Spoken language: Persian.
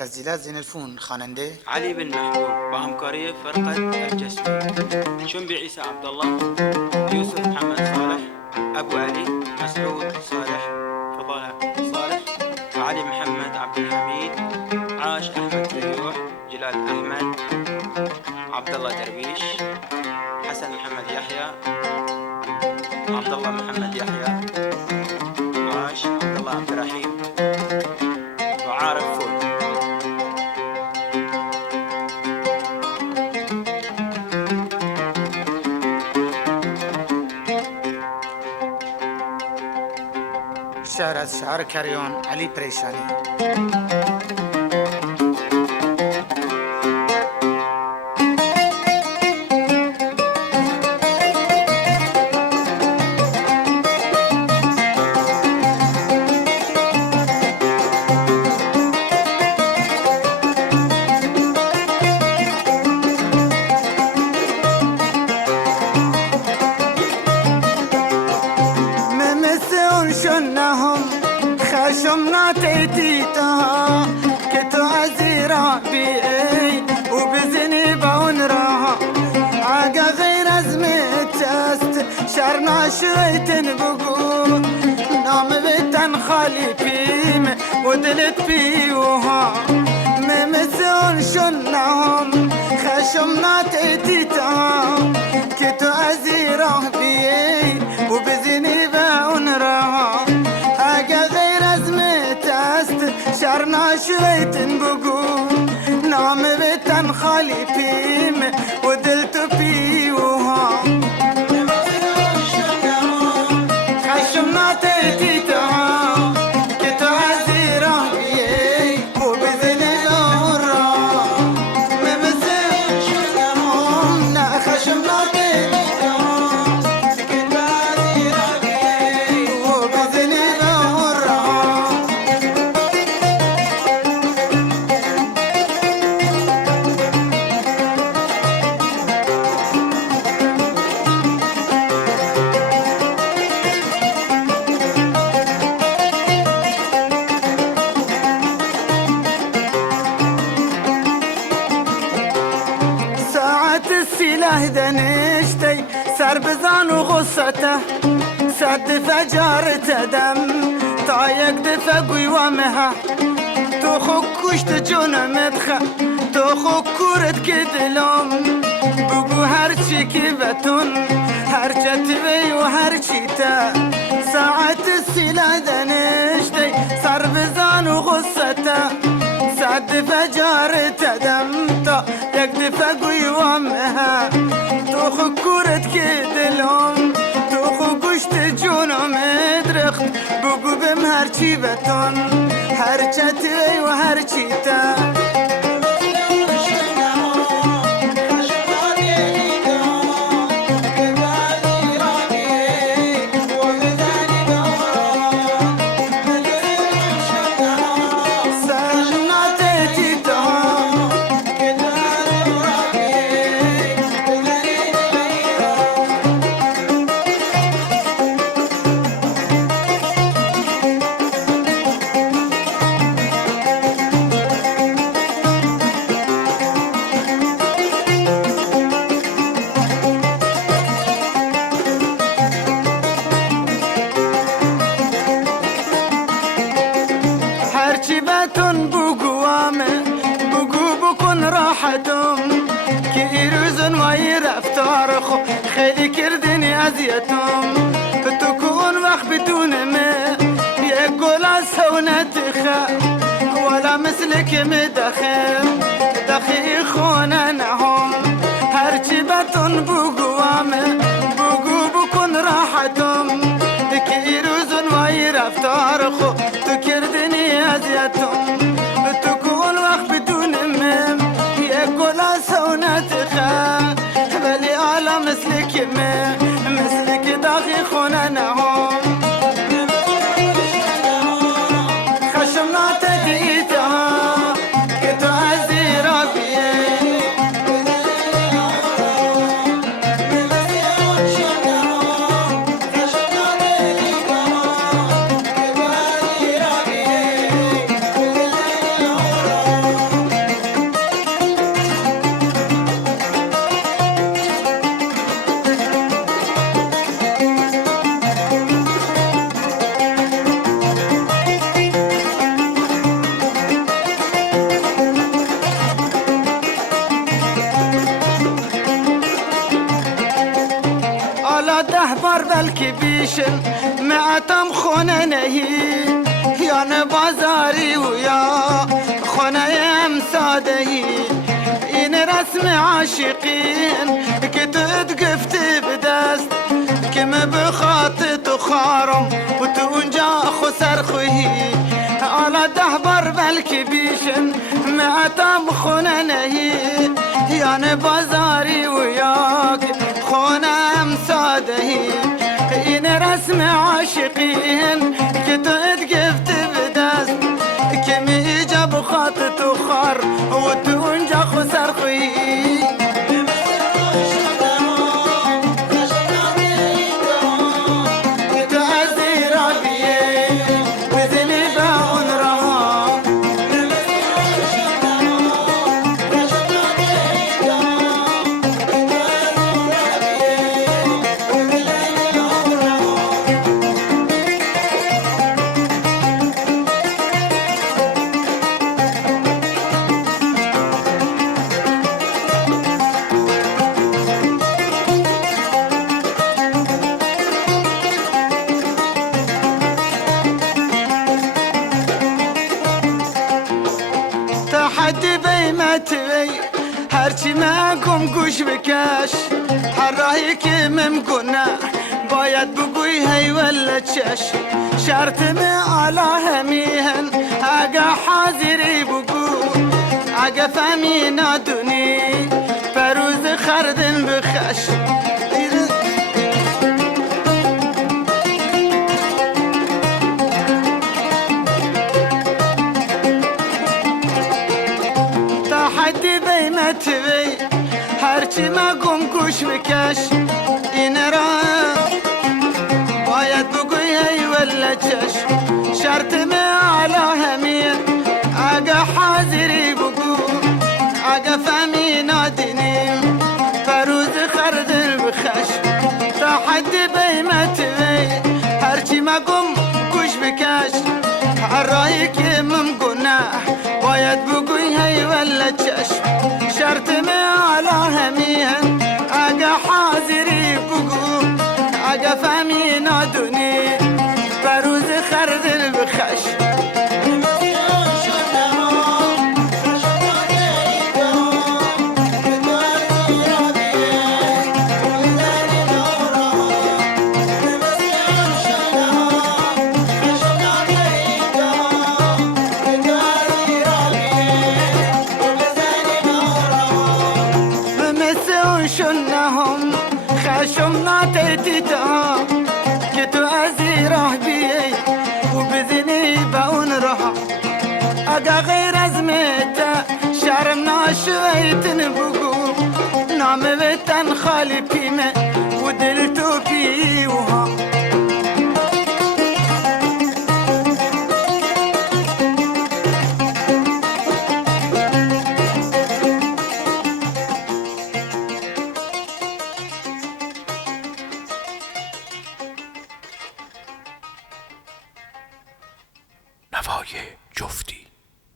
تسجيلات زين الفون خواننده علي بن محبوب با همکاری فرقة الجسمي شنبي عيسى عبد الله يوسف محمد صالح أبو علي مسعود صالح فضالة صالح وعلي محمد عبد الحميد عاش أحمد ريوح جلال أحمد عبد الله درويش حسن محمد يحيى عبد الله محمد يحيى عاش عبد الله عبد الرحيم وعارف فول. شعر از شعر کریان علی پریشانی. خشمنا تيتيتها كتو عزيرا بي وبزني باون راها عاقا غير ازمت است شرنا شويتن بقو نام بيتن خالي بيم ودلت بيوها ممسون شنهم خشمنا تيتيتها كتو عزيرا بي وبزني باون راها شرنا شويتن بقول نعم بيتن خالي بيم ودلت بيوها خشمنا تيتيتها كتو عزيرا بيه وبذني دورا ممسي شنهم خشمنا تيتيتها كتو عزيرا بيه وبذني دورا السلاح دنشتي سر بزان وغصته سد فجارته دم طايق دفا قوامها تو خو كشت جونا مدخه تو خو كورت كدلوم بقو هرچي كيبتون هرچتي بي وهرچي تا ساعة السلاح دنشتي سر بزان وغصته سد فجارته دم طايق دفا قوامها تو خو كورت كدلوم تو خو گوشت جونم ادرخت بگو بم هرچی بتون هرچتی و هرچی تا خیلی کردنی اذیتم تكون وقت بدون ما يا قول سونتخا ولا مثلك مدخل دخي خونا نهم هرچی بتون بقوام بقو بكون راحتم كي روزن وای رفتار خو تو کردنی اذیتم تكون وقت بدون ما يا قول سونتخا بلي على مثلك ما مثلك داخل خونا نهم خشمنا تديتها كتو عزيرا بيه بلکه بیشن معتم خونه نهی یا نه بازاری و یا خونه ام سادهی این رسم عاشقین که تو اتگفتی بدست که من بخاطت و خارم و تو اونجا خسر خویی حالا 10 بار بلکه بیشن معتم خونه نهی یا نه بازاری و یا خونه ام سادهی این رسم عاشقین که تو اتگفتی بدست که می جب خاطت و خار و تو اونجا خسر خویی تحدي بي ما تبي هرچی مگم گوش بکش هر راهی که ممکنه باید بگوی هی ولا چش شرط می علا همیهن اگه حاضری بگو اگه فهمی ندونی فروز خردن بخش تحدی بیمتی هرچی مگم گوش بکش این را باید بگوی ای ولا چش شرط می علا همین اگه حاضری بگو اگه فهمی نادینیم فروز خردل بخش تحدی بیمتی هرچی مگم گوش بکش هر راهی که ممکنه باید بگوی هی ولا چش شرط می علا همین اگه حاضری بگو اگه فهمی ندونی فروز خردل بخش شنهم خشم ناتیتی تا که تو ازی راه بیایی و بزنی با اون راه اگه غیر از میتا شرم ناشویتن بگو نام وطن خالی پیمه و دل تو پیوها